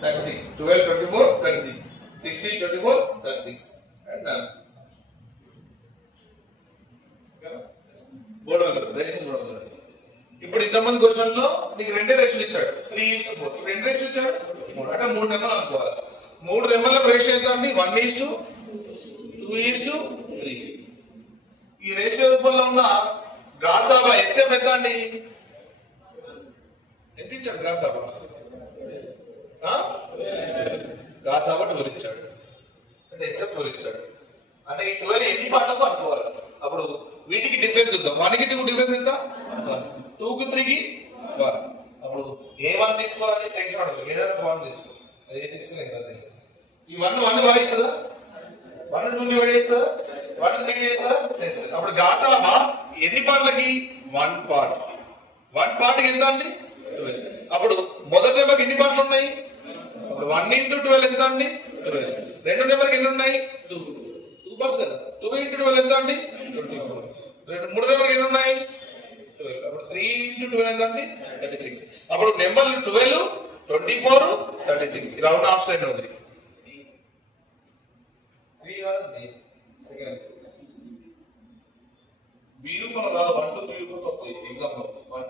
36. 12, 24, 36. 16, 24, 36. And done. ఇప్పుడు ఇంతమంది question లో నీకు రెండే రేషన్లు ఇచ్చాడు 3:4. ఇప్పుడు ఎన్ని రేషన్లు ఇచ్చాడు అంటే 3 నెంబర్లు అనుకోవాలి. 3 నెంబర్ల రేషియో ఎంత అండి? 1:2:3. ఈ రేషియో రూపంలో ఉన్న గాసాబా ఎస్ఎఫ్ ఎంత అండి? ఎంత ఇచ్చాడు గాసాబా? గాసాబా 12 ఇచ్చాడు అంటే ఎస్ఎఫ్ 12 ఇచ్చాడు అంటే ఈ 12 ఎన్ని పాటలకు అనుకోవాలి. అప్పుడు వీటికి డిఫరెన్స్ చూద్దాం. 1కి 2 డిఫరెన్స్ ఎంత? 2కి 3కి 1. అప్పుడు ఏ 1 తీసుకోవాలని టెన్షన్ అడగదు. ఏదైనా 1 తీసుకో. అది ఏ తీసుకుని ఎంత తెలియదు. ఈ 1 వాయిస్తుందా? 1 2 డివైడ్ చేస్తుందా? 1 3 చేస్తుందా? అప్పుడు గాసాబా ఎన్ని పాటలకి? 1 పార్ట్. 1 పార్ట్కి ఎంత అండి? 12. అప్పుడు మొదటి నెంబర్కి ఎన్ని పాటలు ఉన్నాయి? అప్పుడు 1 × 12 ఎంత అండి? 12. రెండో నెంబర్కి ఎన్ని ఉన్నాయి? 2 పార్ట్స్ కదా. 2 × 12 ఎంత అండి? 24. మూడో నెంబర్కి ఎన్ని ఉన్నాయి? 12. అప్పుడు 3 × 12 ఎంత అండి? 36. అప్పుడు నెంబర్లు 12, 24, 36. రౌండ్ ఆఫ్ సైడ్ ఉంది. 3 కాదండి. సెకండ్ బి రూపంలో 1 2 3 రూపంలో వస్తాయి ఎగ్జామ్ లో. 1